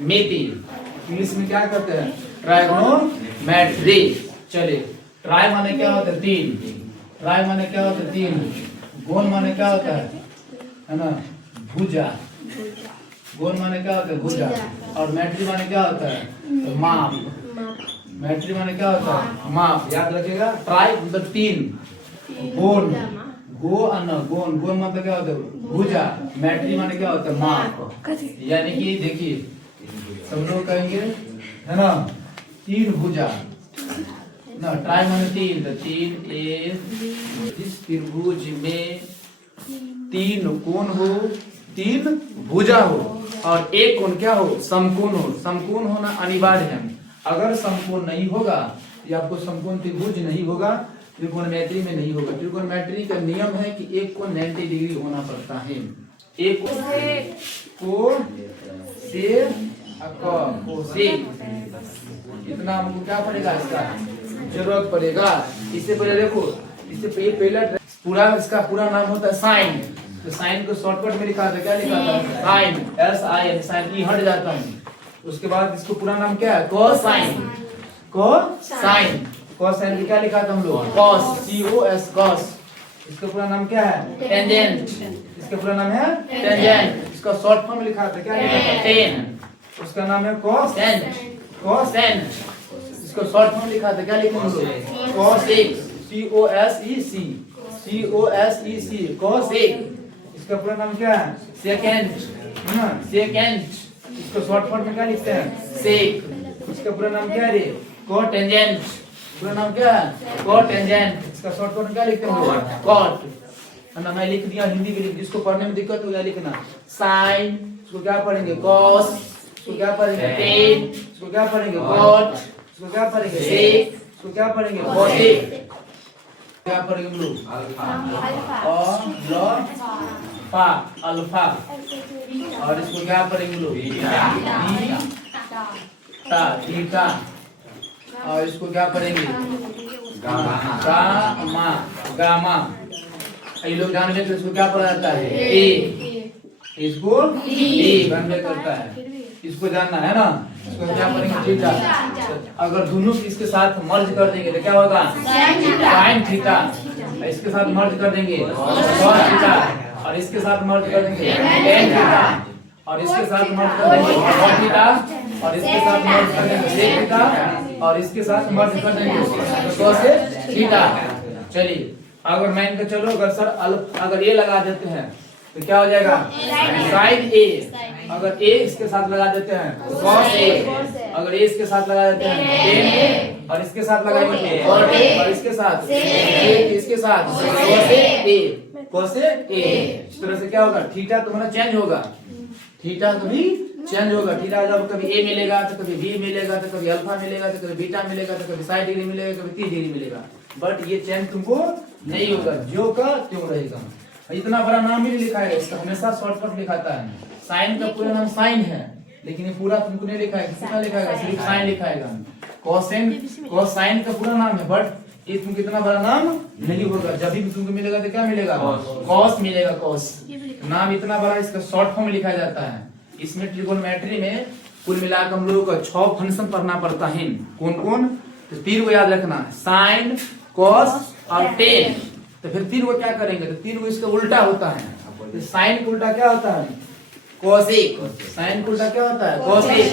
मेथी, English में क्या कहते हैं? ट्राइगोनोमेट्री। चलिए, ट्राई माने क्या होता है? तीन। ट्राई माने क्या होता है? तीन। गोन माने क्या होता है ना? भुजा। गोन माने क्या होता है? भुजा। और मैट्री माने क्या होता है? तो माप। मैट्री माने क्या होता है? माप। याद रखिएगा, ट्राई मतलब तीन। गोन, गो अन गोन, गोन मतलब क्या होता है? भुजा। मैट्री माने क्या होता है? माप। यानी कि देखिए, सब लोग कहेंगे है ना, तीन भुजा ना। ट्राई माने तीन, तो तीन इस त्रिभुज में तीन कोण हो, तीन भुजा हो और एक कोण क्या हो? समकोण हो। समकोण होना अनिवार्य है। अगर समकोण नहीं होगा या आपको समकोण त्रिभुज नहीं होगा, त्रिकोणमिति में नहीं होगा। त्रिकोणमिति का नियम है कि एक कोण 90 डिग्री होना पड़ता है। एक कोण से इतना हमको क्या पड़ेगा? इसका जरूरत पड़ेगा। इससे पहले देखो, इससे पहले पूरा इसका पूरा नाम होता है साइन। तो साइन को शॉर्टकट में लिखा था, क्या लिखा था? Sign, SIN। साइन ई हट जाता है। उसके बाद इसको पूरा नाम क्या है? कोसाइन। कोसाइन, कोसाइन की क्या लिखा था हम लोग? Cos, COS, cos. इसका पूरा नाम क्या है? टेंजेंट। इसका पूरा नाम है टेंजेंट। इसका शॉर्ट फॉर्म लिखा था, क्या लिखा था? टेन। उसका नाम है कोसेंट। कोसेंट। इसको शॉर्ट फॉर्म लिखा था, क्या लिखा हम लोग? Cosec, COSEC, cosec. इसका पूरा नाम क्या है? Second, second. इसको शॉर्ट फॉर्म में क्या लिखते हैं? सेक। इसका पूरा नाम क्या है रे? कोटेंजेंट। पूरा नाम क्या है? कोटेंजेंट। इसका शॉर्ट फॉर्म में क्या लिखते हैं? कॉट। है ना, मैं लिख दिया हिंदी के लिए, जिसको पढ़ने में दिक्कत हो जाए लिखना। साइन, इसको क्या पढ़ेंगे? कॉस। इसको क्या पढ़ेंगे? टेन। इसको क्या पढ़ेंगे? कॉट। इसको क्या पढ़ेंगे? सेक। इसको क्या पढ़ेंगे? कोसेक। क्या पढ़ेंगे हम लोग? अल्फा। और इसको क्या पढ़ेंगे लोग? थीटा। और इसको क्या पढ़ेंगे? गामा। गामा। ये लोग जान लेते, इसको क्या पढ़ा जाता है? ए। इसको ए कन्वे करता है। इसको जानना है ना। इसको क्या पढ़ेंगे? थीटा। अगर दोनों इसके साथ मर्ज कर देंगे तो क्या होगा? Sine theta. इसके साथ मर्ज कर देंगे कॉस थीटा। और इसके साथ मर्ज कर देंगे टेन थीटा। और इसके साथ मर्ज कर देंगे कॉस थीटा। और इसके साथ मर्ज कर देंगे सेक थीटा। और इसके साथ मर्ज कर देंगे कोसेक थीटा। चलिए, अगर मैं इनका चलो, अगर सर अगर ए लगा देते हैं तो क्या हो जाएगा? साइन ए। अगर ए इसके साथ लगा देते हैं कॉस ए। अगर ए इसके साथ लगा देते हैं टेन ए। और इसके साथ लगाएंगे कॉट ए। और इसके साथ इसके साथ कोसेक ए। कोसेक ए। इस तरह से क्या होगा? थीटा तुम्हारा चेंज होगा। थीटा कभी चेंज होगा। थीटा जब कभी ए मिलेगा तो कभी बी मिलेगा तो कभी अल्फा मिलेगा तो कभी बीटा मिलेगा तो कभी 60 डिग्री मिलेगा, कभी 30 डिग्री मिलेगा। बट ये चेंज तुमको नहीं होगा, जो का त्यों रहेगा। इतना बड़ा नाम ही नहीं लिखा है, इसका हमेशा शॉर्टकट लिखाता है। साइन का पूरा नाम साइन है, लेकिन ये पूरा तुमको नहीं लिखा है। कितना लिखा है? सिर्फ साइन लिखाएगा। कोसेन, कोसाइन का पूरा नाम है, बट ये तुम कितना बड़ा नाम नहीं होगा। जब भी तुमको मिलेगा तो क्या मिलेगा? कॉस मिलेगा। कॉस नाम इतना बड़ा, इसका शॉर्ट फॉर्म लिखा जाता है। इसमें त्रिकोणमिति में कुल मिलाकर हम लोगों को 6 फंक्शन पढ़ना पड़ता है। कौन कौन? तो तीन को याद रखना, साइन, कॉस और टेन। तो फिर तीन को क्या करेंगे? तो तीन को इसका उल्टा होता है। तो साइन का उल्टा क्या होता है? कोसेक। साइन का उल्टा क्या होता है? कोसेक।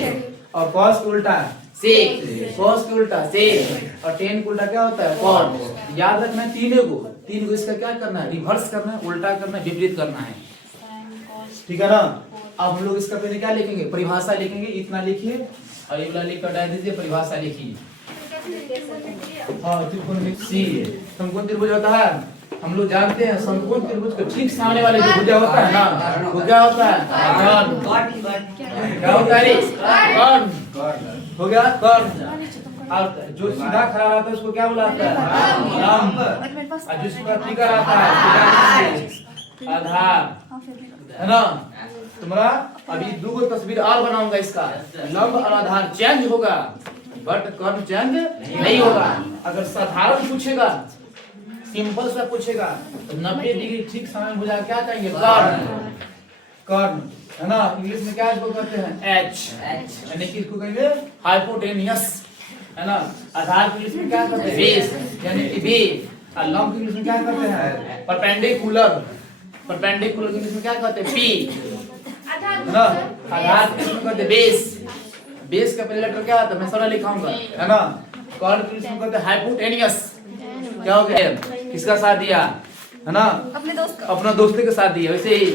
और कॉस का उल्टा सेक। कॉस का उल्टा सेक। और टेन का उल्टा क्या होता है? कॉट। याद रखना है तीन को इसका क्या करना है? रिवर्स करना है, उल्टा करना है, विपरीत करना है। ठीक है ना। अब हम लोग इसका पहले क्या लिखेंगे? परिभाषा लिखेंगे। इतना लिखिए और ये वाला लिख कर डाल दीजिए। परिभाषा लिखिए। हाँ, त्रिकोणमिति समकोण त्रिभुज होता है। हम लोग जानते हैं समकोण त्रिभुज के ठीक सामने वाले जो भुजा होता है ना, वो क्या होता है? कर्ण। क्या होता है? कर्ण। हो गया कर्ण। और जो सीधा खड़ा रहता है उसको क्या बुलाता है? लंब। और जो सीधा टिका रहता है आधार, है ना। तुम्हारा अभी दो तस्वीर और बनाऊंगा। इसका लंब और आधार चेंज होगा, बट कर्ण चेंज नहीं होगा। अगर साधारण पूछेगा, सिंपल सा पूछेगा तो 90 डिग्री ठीक सामने भुजा क्या कहेंगे? कर्ण। कर्ण। है ना, इंग्लिश में क्या इसको कहते हैं, एच, यानी कि इसको कहेंगे हाइपोटेनियस, है ना। आधार इंग्लिश में क्या कहते हैं, बेस, यानी कि बी। और लंब इंग्लिश में क्या कहते हैं, परपेंडिकुलर, परपेंडिकुलर इंग्लिश में क्या कहते हैं, पी, है ना। आधार इंग्लिश में कहते हैं बेस, बेस का पहले लेटर क्या होता है, मैं सारा लिखाऊंगा, है ना। कर्व इंग्लिश में कहते हैं हाइपोटेनियस, क्या हो गया, किसका साथ दिया, है ना, अपना दोस्त के साथ दिया। वैसे ही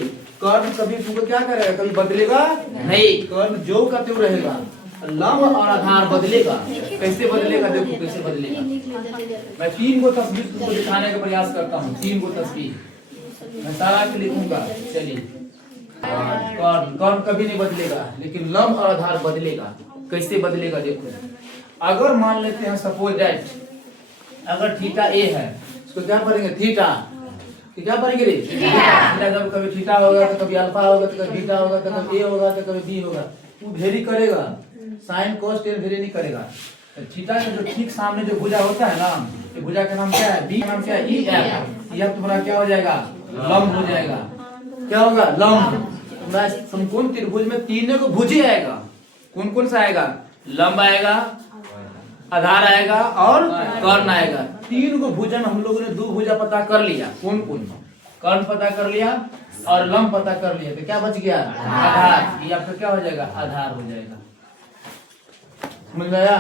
कर्व कभी तुमको क्या करेगा, कभी बदलेगा नहीं, कर्व जो का त्यों रहेगा। लंब और आधार बदलेगा, कैसे बदलेगा, देखो कैसे बदलेगा। मैं 3 गो तस्वीर तुमको दिखाने का प्रयास करता हूँ, 3 गो तस्वीर मैं सारा के लिखूंगा। चलिए, कर्व कभी नहीं बदलेगा, लेकिन लंब और आधार बदलेगा। कैसे बदलेगा देखो। अगर मान लेते हैं सपोज दैट, अगर थीटा ए है, इसको क्या पढ़ेंगे, थीटा, क्या पढ़ेंगे रे, थीटा। जब कभी थीटा होगा तो कभी अल्फा होगा तो कभी बीटा होगा तो कभी ए होगा तो कभी बी होगा, वो वेरी करेगा, साइन कोस टेन वेरी नहीं करेगा। तो थीटा के जो ठीक सामने जो भुजा होता है ना, ये भुजा का नाम क्या है, बी का नाम क्या है, ई एफ। यह तुम्हारा क्या हो जाएगा, लंब हो जाएगा। क्या होगा, लंब। तुम्हारा समकोण त्रिभुज में 3 को भुज आएगा, कौन कौन सा आएगा, लंब आएगा, आधार आएगा और कर्ण आएगा। 3 को भुजन हम लोगों ने 2 भुजा पता कर लिया, कौन कौन, कर्ण पता कर लिया और लंब पता कर लिया, तो क्या बच गया, आधार। ये आपका क्या हो जाएगा, आधार हो जाएगा। समझ गया।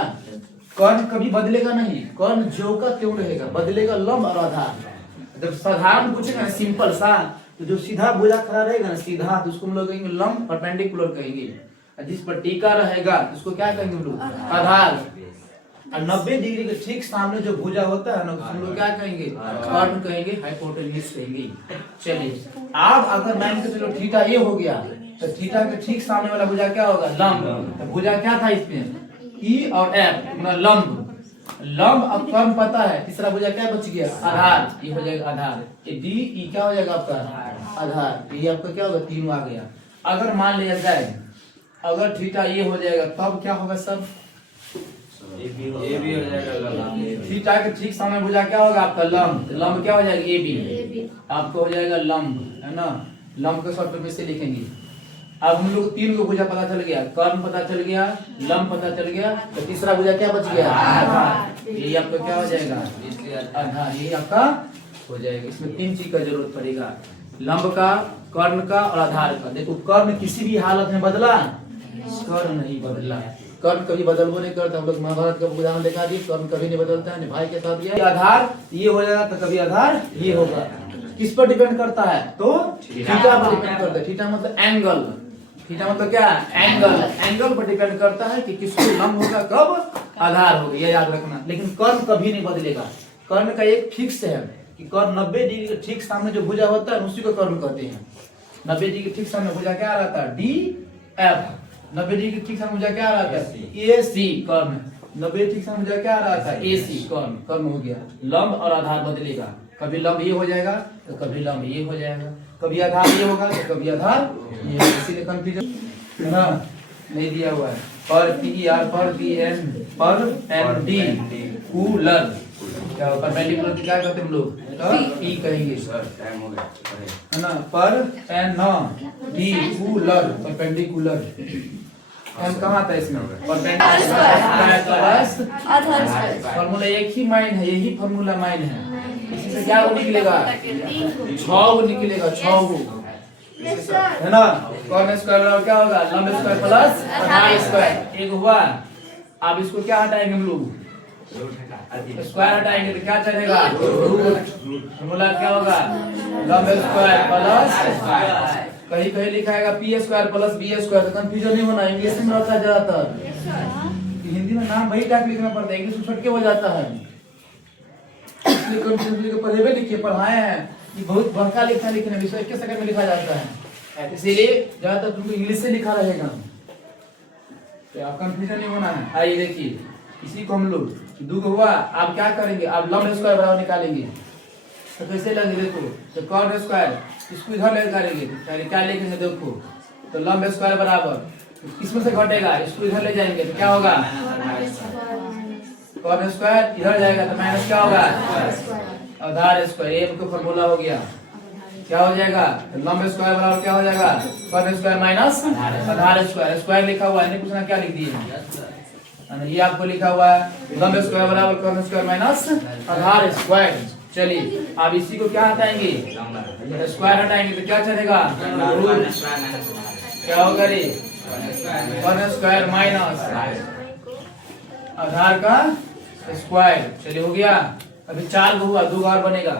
कर्ण कभी बदलेगा नहीं, कर्ण जो का त्यों रहेगा, बदलेगा लंब और आधार। जब साधारण पूछेगा सिंपल सा, तो जो सीधा भुजा खड़ा रहेगा ना, सीधा, तो उसको हम लोग कहेंगे लंब, परपेंडिकुलर कहेंगे। जिस पर टीका रहेगा उसको क्या कहेंगे हम लोग, आधार। और 90 डिग्री के ठीक सामने जो भुजा होता है ना, हम लोग क्या कहेंगे, कर्ण कहेंगे, हाइपोटेन्यूस कहेंगे। चलिए, अब अगर मान के चलो थीटा ये हो गया, तो थीटा के ठीक सामने वाला भुजा क्या होगा, लंब। तो भुजा क्या था इसमें, ई और एफ, मतलब लंब। लंब अब कर्ण पता है, तीसरा भुजा क्या बच गया, आधार। ये हो जाएगा आधार। ये डी ई क्या हो जाएगा आपका, आधार। ये आपका क्या होगा, 3 आ गया। अगर मान लिया जाए अगर थीटा ये हो जाएगा, तब क्या होगा सब, ए भी हो जाएगा। थीटा के ठीक सामने भुजा क्या होगा आपका, लंब। लंब क्या हो जाएगा, ए बी, आपको हो जाएगा लंब, है ना। लंब के शॉर्ट में से लिखेंगे। अब हम लोग 3 को भुजा पता चल गया, कर्ण पता चल गया, लंब पता चल गया, तो तीसरा भुजा क्या बच गया, आधार। ये आपका क्या हो जाएगा, आधार। ये आपका हो जाएगा। इसमें 3 चीज का जरूरत पड़ेगा, लंब का, कर्ण का और आधार का। देखो कर्ण किसी भी हालत में बदला, कर्ण नहीं बदला। कर्ण कभी बदलबो नहीं करता, हम लोग महाभारत का उदाहरण देखा दिए, कर्ण कभी नहीं बदलता है, भाई के साथ ये आधार ये हो जाएगा, तो कभी आधार ये होगा। किस पर डिपेंड करता है, तो थीटा पर डिपेंड करता है। थीटा मतलब एंगल, थीटा मतलब क्या, एंगल। एंगल पर डिपेंड करता है कि किसको लंब होगा, कब आधार होगा, ये याद रखना। लेकिन कर्ण कभी नहीं बदलेगा। कर्ण का एक फिक्स है कि कर्ण 90 डिग्री के ठीक सामने जो भुजा होता है उसी को कर्ण कहते हैं। 90 डिग्री के ठीक सामने भुजा क्या रहता है, डी एफ। 90 डिग्री ठीक सामने मुझे क्या आ रहा था, ए सी, कर्ण। 90 ठीक सामने मुझे क्या आ रहा था, ए सी, कर्ण। कर्ण हो गया। लंब और आधार बदलेगा, कभी लंब ये हो जाएगा तो कभी लंब ये हो जाएगा, कभी आधार ये होगा तो कभी आधार ये होगा। इसीलिए कंफ्यूजन ना नहीं दिया हुआ है। पर पी आर, पर पी एन, पर एन डी, कूलर। क्या परपेंडिकुलर क्या कहते हैं हम लोग, ई कहेंगे सर, टाइम हो गया, है ना। पर N D, cooler, perpendicular. N कहाँ था इसमें, फॉर्मूला एक ही माइन है, यही फॉर्मूला माइन है। इसी से क्या वो निकलेगा, 6 निकलेगा, 6 है ना। कॉर्न स्क्वायर क्या होगा, लंब स्क्वायर प्लस आधार स्क्वायर, एक हुआ। अब इसको क्या हटाएंगे हम लोग, स्क्वायर हटाएंगे तो क्या चलेगा, रूट। फॉर्मूला क्या होगा, लंब स्क्वायर प्लस, कहीं कहीं लिखा है P square plus B square. तो कंफ्यूजन नहीं होना, इंग्लिश में होता है ज्यादातर, हिंदी में नाम वही टाइप लिखना पड़ता है, इंग्लिश में छटके हो जाता है। इसलिए कंफ्यूजन पढ़े हुए लिखे, पढ़ाए हैं, ये बहुत बड़का लिखना लिखने में 1 सेकंड में लिखा जाता है, इसीलिए ज्यादातर तुमको इंग्लिश से लिखा रहेगा, तो आप कंफ्यूजन नहीं होना है। आइए देखिए, इसी को हम लोग 2 हुआ। आप क्या करेंगे, आप लंब स्क्वायर बराबर निकालेंगे, तो कैसे लगेगा, देखो तो कॉर्न स्क्वायर इसको इधर ले करेंगे, पहले क्या लिखेंगे देखो, तो लंब स्क्वायर बराबर किसमें से घटेगा, इसको इधर ले जाएंगे तो क्या होगा, कॉर्न स्क्वायर इधर जाएगा तो माइनस क्या होगा, आधार स्क्वायर। ये आपका फॉर्मूला हो गया, क्या हो जाएगा? लंब स्क्वायर बराबर क्या हो जाएगा? कर्ण स्क्वायर माइनस आधार स्क्वायर। स्क्वायर लिखा हुआ है, नहीं पूछना क्या लिख दिए। ये आपको लिखा हुआ है लंब स्क्वायर बराबर कर्ण स्क्वायर माइनस आधार स्क्वायर। चलिए अब इसी को क्या हटाएंगे? स्क्वायर हटाएंगे तो क्या चलेगा? रूट। क्या होगा रे? कर्ण स्क्वायर माइनस आधार का स्क्वायर। चलिए हो गया। अभी 4 को हुआ, 2 और बनेगा।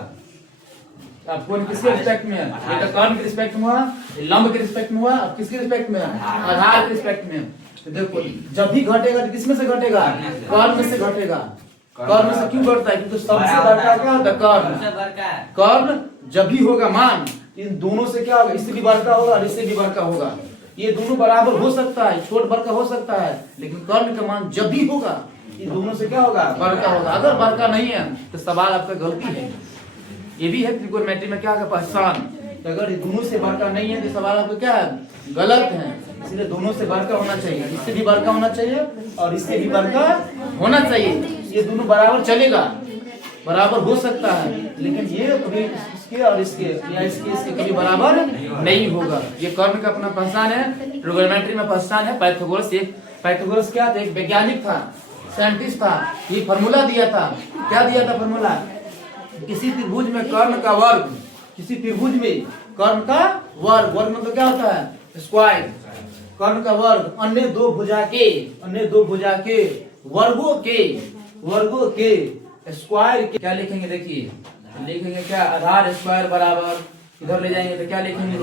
अब कौन किसके रिस्पेक्ट में है? ये तो कर्ण के रिस्पेक्ट में हुआ, लंब के रिस्पेक्ट में हुआ, अब किसके रिस्पेक्ट में है? आधार के रिस्पेक्ट में। तो देखो जब भी घटेगा तो किसमें से घटेगा? कर्ण में से घटेगा। कर्ण में से क्यों घटता है? क्योंकि सबसे बड़ा क्या होता है? कर्ण। कर्ण जब भी होगा मान इन दोनों से क्या होगा? इससे भी बड़का होगा और इससे भी बड़का होगा। ये दोनों बराबर हो सकता है, छोट बड़का हो सकता है, लेकिन कर्ण का मान जब भी होगा ये दोनों से क्या होगा? बड़का होगा। अगर बड़का नहीं है तो सवाल आपका गलती है। ये भी है त्रिकोणमिति में क्या का पहचान। अगर ये दोनों से बड़का नहीं है तो सवाल आपका क्या है? गलत है। इसलिए दोनों से बड़का होना चाहिए, इससे भी बड़का होना चाहिए और इससे भी बड़का होना चाहिए। ये दोनों बराबर चलेगा, बराबर हो सकता है, लेकिन ये कभी इसके और इसके या इसके कभी बराबर नहीं होगा। ये कर्ण का अपना पहचान है, ट्रिगोनोमेट्री में पहचान है। पाइथागोरस क्या था? एक वैज्ञानिक था, साइंटिस्ट था। ये फार्मूला दिया था। क्या दिया था फार्मूला? किसी त्रिभुज में कर्ण का वर्ग, किसी त्रिभुज में कर्ण का वर्ग, वर्ग मतलब क्या होता है? स्क्वायर। कर्ण का वर्ग अन्य दो भुजा के वर्गों के स्क्वायर के क्या लिखेंगे? देखिए लिखेंगे क्या? आधार स्क्वायर बराबर, इधर ले जाएंगे तो क्या लिखेंगे?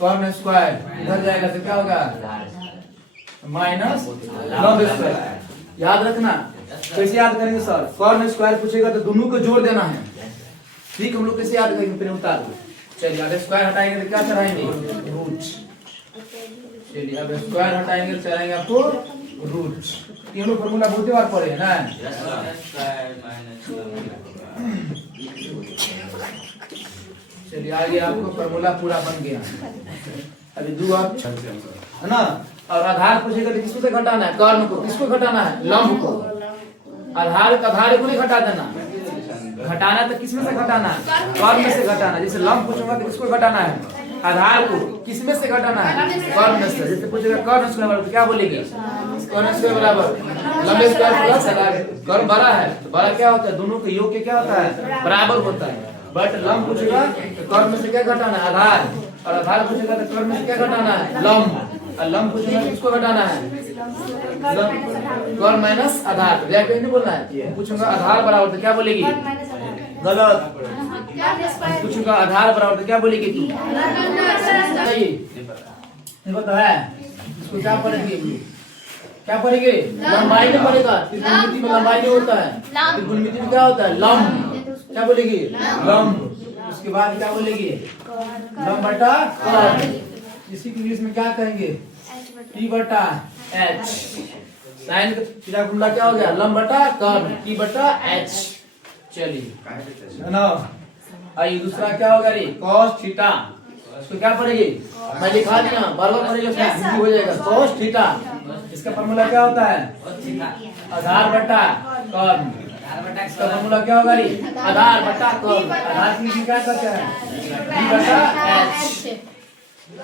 कर्ण स्क्वायर। इधर जाएगा तो क्या होगा? माइनस लंब स्क्वायर। याद रखना। कैसे याद करेंगे सर? कर्ण स्क्वायर पूछेगा तो दोनों को जोड़ देना है। ठीक, हम लोग कैसे याद करेंगे? फिर उतार दो। चलिए अब स्क्वायर हटाएंगे तो क्या चढ़ाएंगे? रूट। चलिए अब स्क्वायर हटाएंगे तो चढ़ाएंगे आपको रूट। तीनों फॉर्मूला बहुत बार पढ़े हैं ना। चलिए आगे आपको फॉर्मूला पूरा बन गया। अभी 2 आप है ना। और आधार पूछेगा तो किसको से घटाना है? कर्ण को। किसको घटाना है? लंब को। आधार को नहीं घटा देना, घटाना तो किसमें से घटाना है? कर्ण में से घटाना। जैसे लंब पूछूंगा तो किसको घटाना है? आधार को। किसमें से घटाना है? कर्ण में से। जैसे पूछेगा कर्ण स्क्वायर बराबर तो क्या बोलेगी? कर्ण स्क्वायर बराबर लंब स्क्वायर प्लस आधार। कर्ण बड़ा है तो बड़ा क्या होता है? दोनों के योग के क्या होता है? बराबर होता है। बट लंब पूछेगा तो कर्ण में से क्या घटाना है? आधार। और आधार पूछेगा तो कर्ण में से क्या घटाना है? लंब। और लंब पूछेगा किसको घटाना है? कर्ण माइनस आधार। नहीं बोलना है। पूछूंगा आधार बराबर तो क्या बोलेगी? गलत। पूछूंगा आधार बराबर तो क्या बोलेगी तू? सही। देखो तो है, इसको क्या पढ़ेंगे? क्या पढ़ेंगे? लंबाई में पढ़ेगा। त्रिकोणमिति में लंबाई नहीं होता है, त्रिकोणमिति में क्या होता है? लंब। क्या बोलेगी? लंब। उसके बाद क्या बोलेगी? लंब बटा कर्ण। इसी को इंग्लिश में क्या कहेंगे? टी बटा एच। साइन का सीधा फॉर्मूला क्या हो गया? लंब बटा कर्ण, टी बटा एच। चलिए है ना। आइए दूसरा क्या होगा रे? cos theta. इसको क्या पढ़ेगी? मैं लिखा दिया, बार-बार पढ़ेगा तो हो जाएगा। cos थीटा इसका फॉर्मूला क्या होता है? आधार बटा कर्ण। इसका फॉर्मूला क्या होगा रे? आधार बटा कर्ण। आधार की क्या करते हैं? टी बटा एच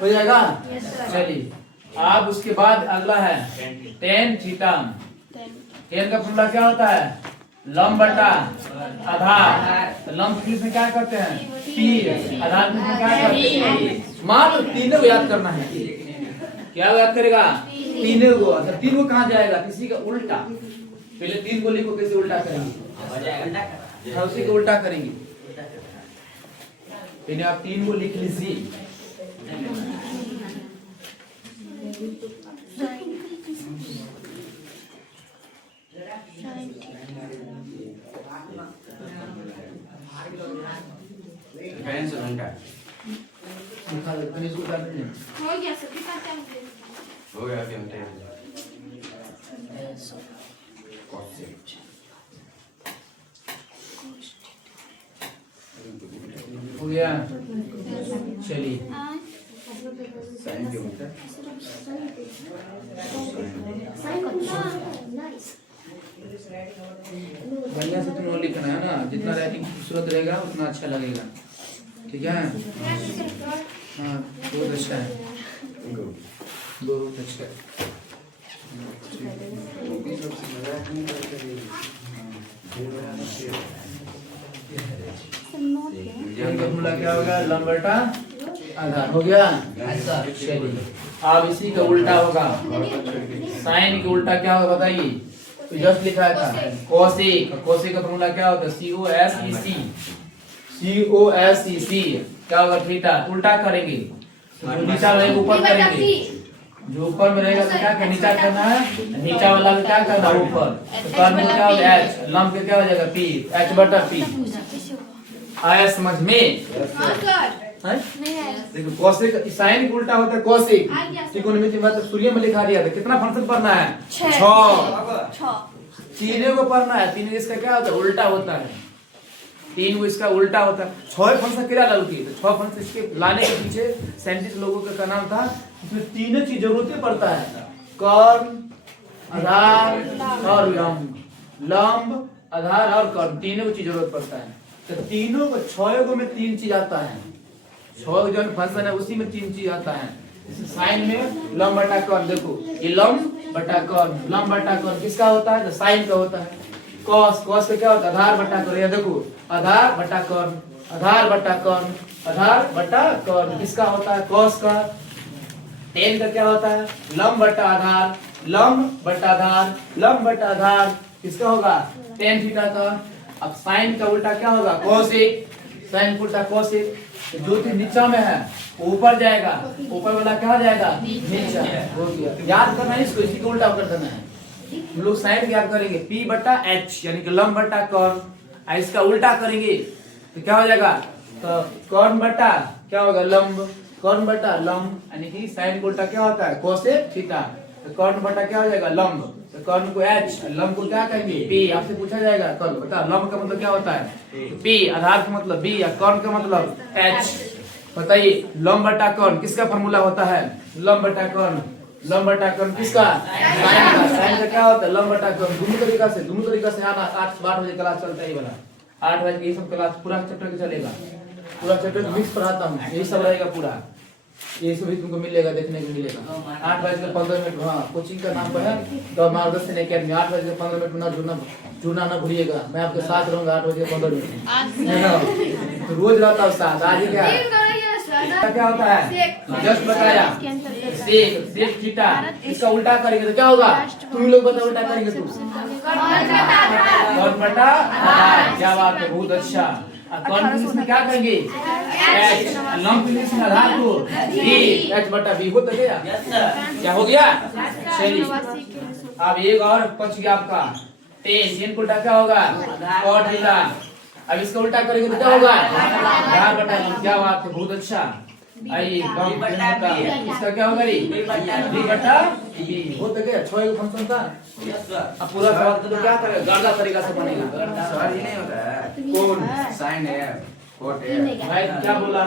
हो जाएगा। चलिए अब उसके बाद अगला है tan थीटा। tan का फॉर्मूला क्या होता है? लंब बटा आधार। लंब इंग्लिश में क्या करते हैं? पी। आधार में क्या करते हैं? मात्र तीनों को याद करना है। क्या याद करेगा? तीनों को। अच्छा 3 को कहाँ जाएगा? किसी का उल्टा। पहले 3 को लिखो, कैसे उल्टा करेंगे? उसी को उल्टा करेंगे। पहले आप 3 को लिख लीजिए। हो गया। चलिए बढ़िया से तुम लिखना है ना। जितना राइटिंग खूबसूरत रहेगा उतना अच्छा लगेगा। ठीक है हाँ बहुत अच्छा है बहुत अच्छा है फॉर्मूला क्या होगा लंब बटा आधार हो गया चलिए अब इसी का उल्टा होगा साइन के उल्टा क्या होगा बताइए तो जस्ट लिखा था कोसेक कोसेक का फॉर्मूला क्या होता है COSEC क्या होगा थीटा उल्टा करेंगे तो जो नीचा रहेगा ऊपर करेंगे जो ऊपर में रहेगा तो क्या करना नीचा करना है नीचा वाला में क्या करना ऊपर तो कर्म में क्या होगा H लंब के क्या हो जाएगा P H बटा P आया समझ में देखो कोसेक साइन उल्टा होता है कोसेक त्रिकोणमिति मतलब सूर्य में लिखा दिया था कितना फंक्शन पढ़ना है 6 तीनों को पढ़ना है तीन इसका क्या होता है उल्टा होता है तीन वो इसका उल्टा होता है 6 फंक्शन क्या डालती है तो 6 फंक्शन इसके लाने के पीछे साइंटिस्ट लोगों का नाम था इसमें तीनों चीज जरूरत पड़ता है कर्ण आधार और लंब आधार और कर्ण तीनों की जरूरत पड़ता है तो तीनों को 6 में 3 चीज आता है 6 जो फंक्शन है उसी में 3 चीज आता है साइन में लंब बटा कर्ण देखो ये लंब बटा कर्ण लंब बटा कर्ण किसका होता है तो साइन का होता है कॉस कॉस का क्या होता है आधार बटा कर्ण ये देखो आधार बटा कर्ण आधार बटा कर्ण आधार बटा कर्ण किसका होता है कॉस का टेन का क्या होता है लंब बटा आधार लंब बटा आधार लंब बटा आधार किसका होगा टेन थीटा का अब साइन का उल्टा क्या होगा कोसेक साइन उल्टा कोसेक जो चीज नीचा में है ऊपर जाएगा ऊपर वाला क्या जाएगा नीचे हो गया याद करना है इसको इसी को उल्टा कर देना है हम लोग साइन याद करेंगे P बटा H यानी कि लंब बटा कर्ण इसका उल्टा करेंगे तो क्या हो जाएगा तो कर्ण बटा क्या होगा लंब कर्ण बटा लंब यानी कि साइन का उल्टा क्या होता है कोसेक थीटा तो कर्ण बटा क्या हो जाएगा लंब तो कर्ण को H लंब को क्या कहेंगे P आपसे पूछा जाएगा कल बता लंब का मतलब क्या होता है P आधार का मतलब B या कर्ण का मतलब H बताइए लंब बटा कर्ण किसका फॉर्मूला होता है लंब बटा कर्ण किसका साइन का क्या होता है लंब बटा कर्ण दोनों तरीका से आना 8 बजे क्लास चलता है ये वाला 8 बजे ये सब क्लास पूरा चैप्टर के चलेगा पूरा चैप्टर मिक्स पढ़ाता हूँ यही सब रहेगा पूरा ये सब भी तुमको मिलेगा देखने को मिलेगा 8:15 हाँ कोचिंग का नाम है तो मार्गदर्शन एकेडमी 8:15 ना जुड़ना ना भूलिएगा मैं आपके साथ रहूंगा 8:15 तो रोज रहता हूँ साथ आज क्या होता है जस्ट बताया सेक थीटा इसका उल्टा करेंगे तो क्या होगा तुम लोग बताओ उल्टा करेंगे तुम कर्ण बटा क्या बात है बहुत अच्छा कॉन्फिडेंस में क्या करेंगे H लंब के आधार को H बटा B हो तो गया क्या हो गया चलिए अब एक और बच गया आपका 10 10 उल्टा क्या होगा cot थीटा अब इसका उल्टा करेंगे तो क्या होगा आधार बटा लंब क्या बात है बहुत अच्छा आइए इसका क्या होगा B बटा B हो तो गया 6 का फंक्शन था अब पूरा सवाल तो क्या करेगा गाढ़ा तरीका से बनेगा सवाल ये नहीं होता है कौन साइन है कोट है भाई क्या बोला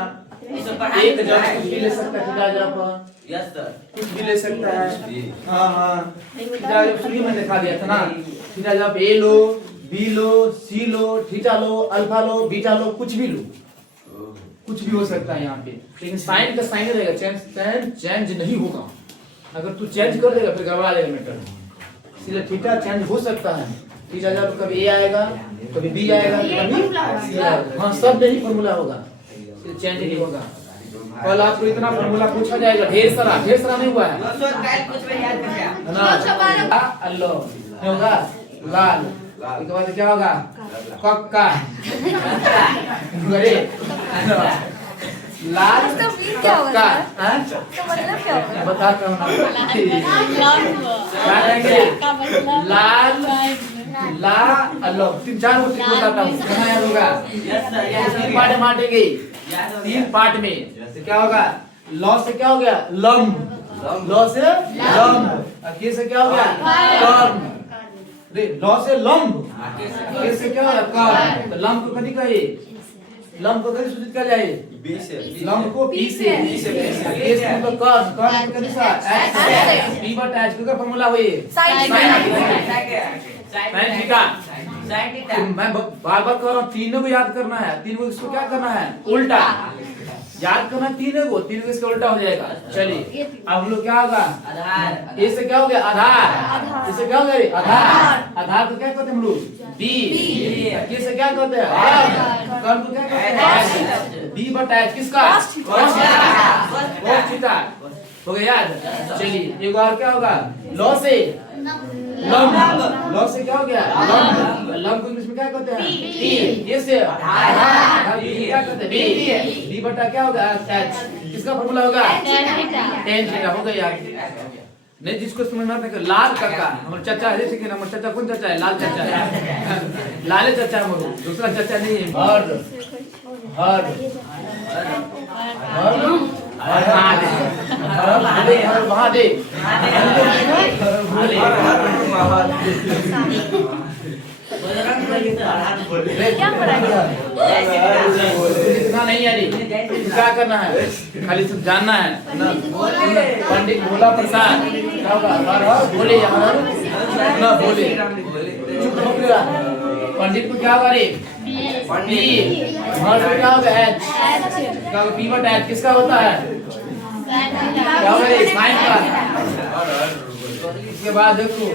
एक जगह कुछ भी ले सकता है थीटा जगह पर यस सर कुछ भी ले सकता है हाँ हाँ थीटा जब शुरू में दिखा दिया था ना थीटा जब A लो B लो C लो थीटा लो अल्फा लो बीटा लो कुछ भी लो कुछ भी हो सकता है यहाँ पे लेकिन साइन का साइन रहेगा चेंज नहीं होगा अगर तू चेंज कर देगा फिर गड़बड़ा जाएगा मैटर इसलिए थीटा चेंज हो सकता है थीटा जब कभी A आएगा कभी B आएगा कभी C आएगा हाँ सब नहीं फॉर्मूला होगा चेंज नहीं होगा कल आपको इतना फॉर्मूला पूछा जाएगा ढेर सारा नहीं हुआ है अल्लाह होगा लाल इसके बाद क्या होगा कक्का अरे लाल कक्का बताता हूँ लाल ला अल्लाह 3-4 बताता हूँ कहाँ याद होगा 3 पार्ट में बांटेंगे 3 पार्ट में क्या होगा लॉ से क्या हो गया लंब लॉ से लंब के से क्या हो गया कर्ण लॉ से लंब के से क्या होगा कर्ण तो लंब को कभी कहे लंब को कभी सूचित किया जाए बी से लंब को P से के से मतलब कर्ण कर्ण को कभी सा H P बटा H का फॉर्मूला हुई साइन थीटा मैं बार बार कह रहा हूँ, तीनों को याद करना है। तीन को इसको क्या करना है? उल्टा याद करना है। तीनों को इसका उल्टा हो जाएगा। चलिए अब हम लोग क्या होगा? आधार। इससे क्या हो गया? आधार। इससे क्या हो गया? आधार। आधार को क्या कहते हैं हम लोग? बी। किससे क्या कहते हैं? कर्म को क्या कहते हैं? बी बटा एच। किसका? cos theta. हो गया याद? चलिए एक और क्या होगा? लॉ से लंब। लॉ से क्या हो गया? लंब। लंब को इंग्लिश में क्या कहते हैं? पी। ये से आधार क्या कहते हैं? बी। बी बटा क्या होगा? एच। किसका फॉर्मूला होगा? Tan theta. हो गया याद? नहीं, जिसको समझ में आता है लाल काका हमारे चाचा है, जैसे कि हमारे चाचा कौन चाचा है? लाल चाचा है। लाले चाचा है हमारे, दूसरा चाचा नहीं है। हर हर हर महादेव। क्या पढ़ाएगा? इतना नहीं यारी, क्या करना है? खाली सब जानना है। पंडित भोला प्रसाद क्या होगा? हर बोले ना बोले, चुप हो गया। पंडित को क्या होगा रे? पी। हर को क्या होगा? एच। क्या होगा? पी बटा एच। किसका होता है? क्या होगा रे? साइन का। इसके बाद देखो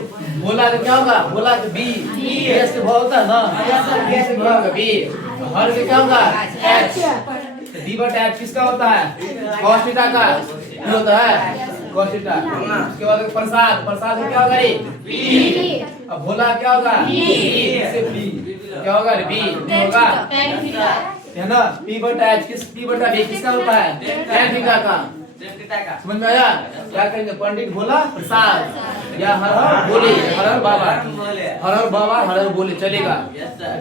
बोला तो क्या होगा? बोला तो बी। बी से भाव होता है ना, बी से भाव होगा बी। हर से क्या होगा? एच। बी बटा एच किसका होता है? cos थीटा का होता है, cos थीटा। उसके बाद प्रसाद। प्रसाद से क्या होगा रे? बी। अब भोला क्या होगा? बी से बी। क्या होगा रे? बी होगा है ना? पी बटा एच किस? पी बटा बी किसका होता है? tan थीटा का। समझ में आया? क्या करेंगे? पंडित भोला प्रसाद या हर हर बोले, हर हर बाबा, हर हर बाबा, हर हर बोले चलेगा।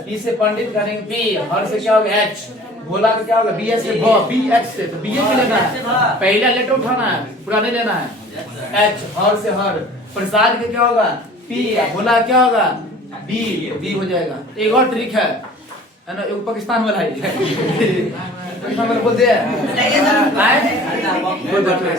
पी से पंडित करेंगे पी। हर से क्या होगा? एच। भोला का क्या होगा? बी एच से भ। बी एच से तो बी एच लेना है, पहला लेटर उठाना है, पुराने लेना है। एच। हर से हर। प्रसाद का क्या होगा? पी। भोला क्या होगा? बी। बी हो जाएगा। एक और ट्रिक है ना, एक पाकिस्तान वाला है। पाकिस्तान वाला बोलते हैं